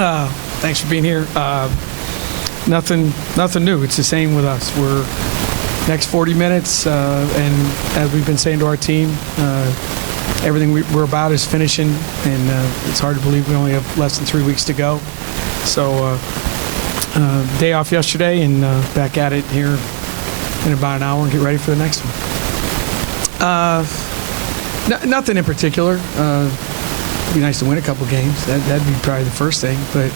Thanks for being here. Nothing new. It's the same with us. We're next 40 minutes, and as we've been saying to our team, everything we're about is finishing, and it's hard to believe we only have less than 3 weeks to go. So day off yesterday, and back at it here in about an hour and get ready for the next one. Nothing in particular. It'd be nice to win a couple games. That'd be probably the first thing. But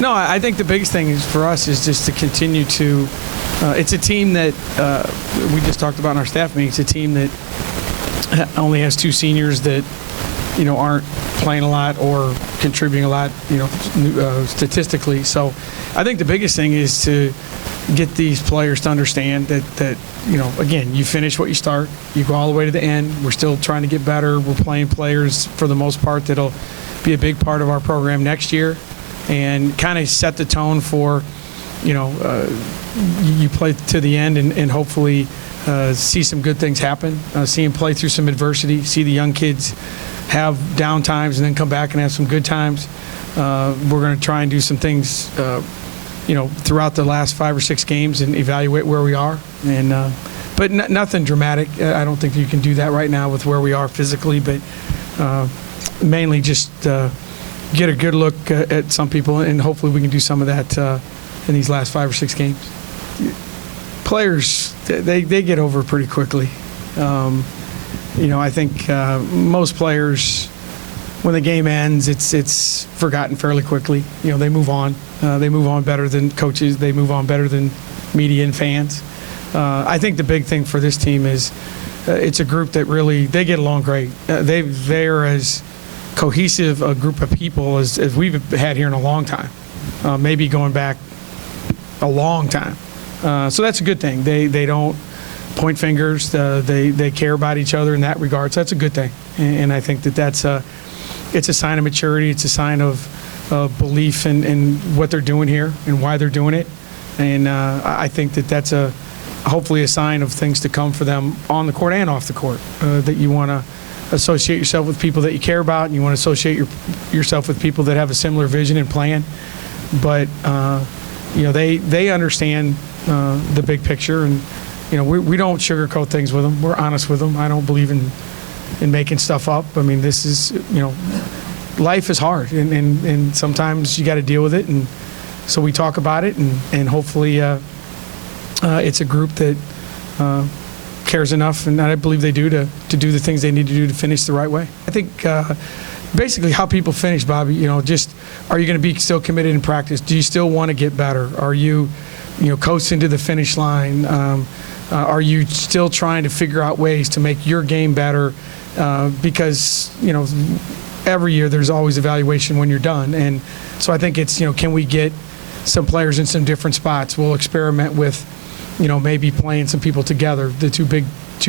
no, I think the biggest thing is for us is just to continue to. It's a team that we just talked about in our staff meeting. It's a team that only has 2 seniors that aren't playing a lot or contributing a lot, statistically. So I think the biggest thing is to get these players to understand that again, you finish what you start, you go all the way to the end. We're still trying to get better. We're playing players for the most part that'll be a big part of our program next year, and kind of set the tone for, you play to the end and hopefully see some good things happen. See them play through some adversity. See the young kids have down times and then come back and have some good times. We're going to try and do some things, throughout the last 5 or 6 games and evaluate where we are. And but nothing dramatic. I don't think you can do that right now with where we are physically. But mainly just get a good look at some people, and hopefully we can do some of that in these last 5 or 6 games. Players, they get over pretty quickly. I think most players, when the game ends, it's forgotten fairly quickly. They move on. They move on better than coaches. They move on better than media and fans. I think the big thing for this team is it's a group that really, they get along great. They're as cohesive a group of people as we've had here in a long time, maybe going back a long time. So that's a good thing. They don't point fingers. They care about each other in that regard. So that's a good thing. And I think it's a sign of maturity. It's a sign of belief in what they're doing here and why they're doing it. And I think that's hopefully a sign of things to come for them on the court and off the court, that you want to associate yourself with people that you care about, and you want to associate yourself with people that have a similar vision and plan. But they understand the big picture, and we don't sugarcoat things with them. We're honest with them. I don't believe in making stuff up. I mean, this is life is hard, and sometimes you got to deal with it, and so we talk about it, and hopefully it's a group that cares enough, and I believe they do, to do the things they need to do to finish the right way. I think basically how people finish, Bobby, just are you going to be still committed in practice? Do you still want to get better? Are you coasting to the finish line? Are you still trying to figure out ways to make your game better? Because every year there's always evaluation when you're done, and so I think it's can we get some players in some different spots? We'll experiment with maybe playing some people together, the two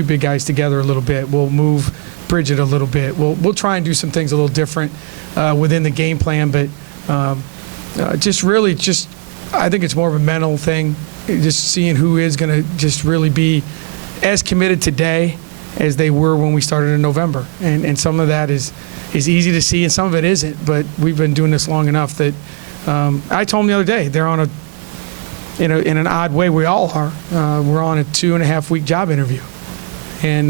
big guys together a little bit. We'll move Bridget a little bit. We'll try and do some things a little different within the game plan, but I think it's more of a mental thing, just seeing who is going to just really be as committed today as they were when we started in November. And some of that is easy to see, and some of it isn't, but we've been doing this long enough that I told them the other day, they're on in an odd way, we all are. We're on a 2.5-week job interview, and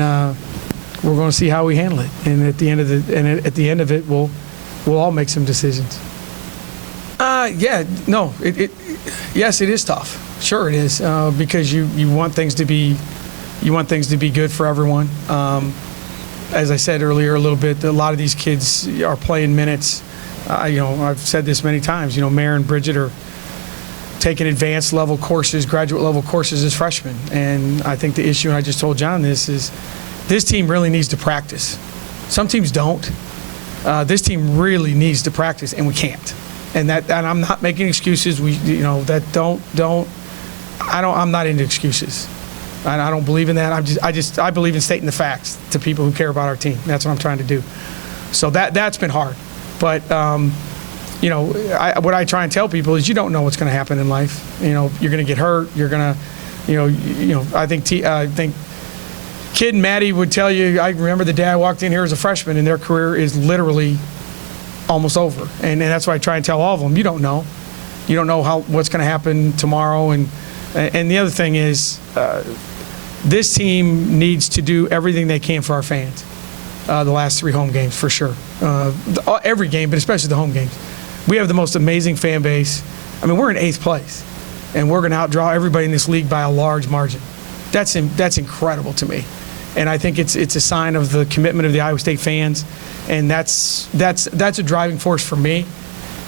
we're going to see how we handle it. And at the end of it, we'll all make some decisions. Yes, it is tough. Sure, it is, because you want things to be good for everyone. As I said earlier a little bit, a lot of these kids are playing minutes. I've said this many times. Mare and Bridget are taking advanced level courses, graduate level courses as freshmen. And I think the issue, and I just told John this, is this team really needs to practice. Some teams don't. This team really needs to practice, and we can't. And I'm not making excuses. I'm not into excuses. I don't believe in that. I believe in stating the facts to people who care about our team. That's what I'm trying to do. So that's been hard. But what I try and tell people is you don't know what's going to happen in life. You're going to get hurt. You're going to, I think Kid and Maddie would tell you. I remember the day I walked in here as a freshman, and their career is literally almost over. And that's why I try and tell all of them, you don't know. You don't know what's going to happen tomorrow. And the other thing is, this team needs to do everything they can for our fans. The last 3 home games, for sure. Every game, but especially the home games. We have the most amazing fan base. I mean, we're in 8th place, and we're going to outdraw everybody in this league by a large margin. That's incredible to me. And I think it's a sign of the commitment of the Iowa State fans, and that's a driving force for me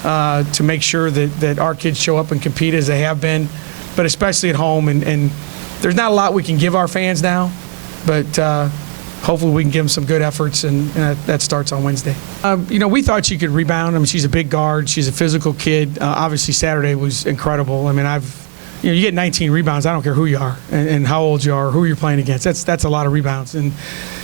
to make sure that our kids show up and compete as they have been, but especially at home. And there's not a lot we can give our fans now, but hopefully we can give them some good efforts, and that starts on Wednesday. We thought she could rebound. I mean, she's a big guard. She's a physical kid. Obviously, Saturday was incredible. I mean, you get 19 rebounds. I don't care who you are and how old you are, or who you're playing against. That's a lot of rebounds. And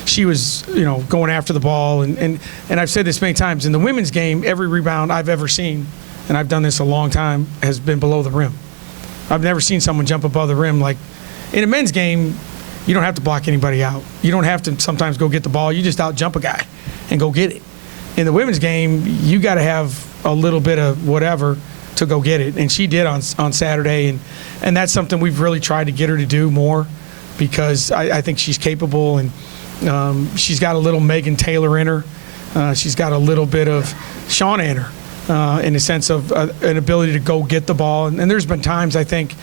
she was, going after the ball. And I've said this many times, in the women's game, every rebound I've ever seen, and I've done this a long time, has been below the rim. I've never seen someone jump above the rim. Like in a men's game, you don't have to block anybody out. You don't have to sometimes go get the ball. You just out-jump a guy and go get it. In the women's game, you got to have a little bit of whatever to go get it, and she did on Saturday, and that's something we've really tried to get her to do more, because I think she's capable, and she's got a little Megan Taylor in her. She's got a little bit of Shauna in her, in the sense of an ability to go get the ball, and there's been times, I think,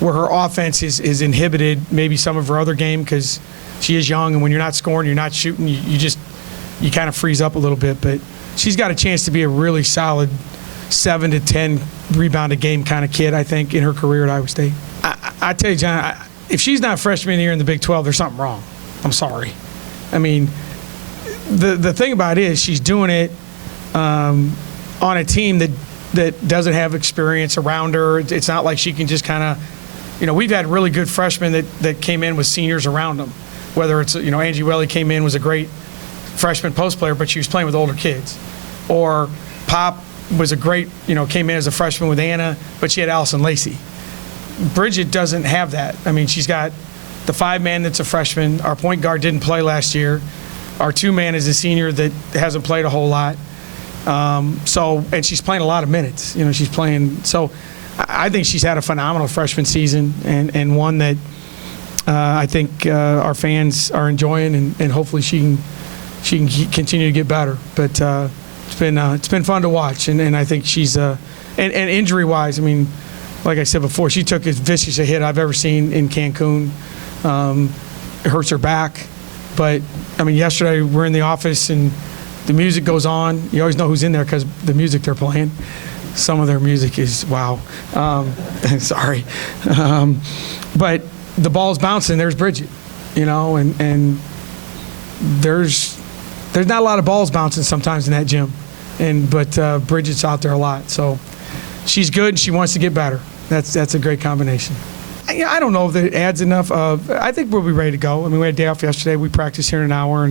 where her offense is inhibited maybe some of her other game, because she is young, and when you're not scoring, you're not shooting, you kind of freeze up a little bit. But she's got a chance to be a really solid 7 to 10 rebound a game kind of kid, I think, in her career at Iowa State. I tell you, John, if she's not freshman year in the Big 12, there's something wrong. I'm sorry. I mean, the thing about it is she's doing it on a team that doesn't have experience around her. It's not like she can just kind of, we've had really good freshmen that came in with seniors around them. Whether it's, Angie Welly came in, was a great freshman post player, but she was playing with older kids. Or Pop was a great, came in as a freshman with Anna, but she had Allison Lacey. Bridget doesn't have that. I mean, she's got the 5-man that's a freshman. Our point guard didn't play last year. Our 2-man is a senior that hasn't played a whole lot. And she's playing a lot of minutes. She's playing. So I think she's had a phenomenal freshman season, and one that I think our fans are enjoying, and hopefully she can continue to get better. But it's been fun to watch, and I think she's and injury-wise, I mean, like I said before, she took as vicious a hit I've ever seen in Cancun. It hurts her back, but I mean, yesterday we're in the office and the music goes on. You always know who's in there because the music they're playing. Some of their music is wow. Sorry, but the ball's bouncing. There's Bridget, and there's not a lot of balls bouncing sometimes in that gym, but Bridget's out there a lot. So she's good, and she wants to get better. That's a great combination. I don't know if it adds enough. I think we'll be ready to go. I mean, we had a day off yesterday. We practiced here in an hour,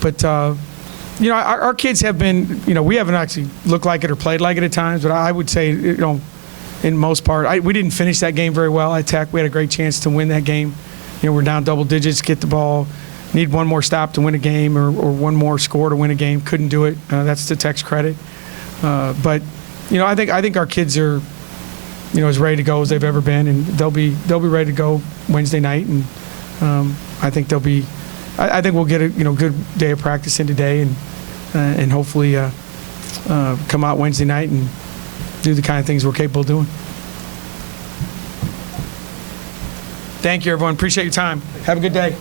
but our kids have been. We haven't actually looked like it or played like it at times, but I would say, in most part, we didn't finish that game very well at Tech. We had a great chance to win that game. We're down double digits, get the ball. Need one more stop to win a game, or one more score to win a game. Couldn't do it. That's to Tech's credit. But I think our kids are, as ready to go as they've ever been, and they'll be ready to go Wednesday night. And I think they'll be. I think we'll get a good day of practice in today, and hopefully come out Wednesday night and do the kind of things we're capable of doing. Thank you, everyone. Appreciate your time. Have a good day.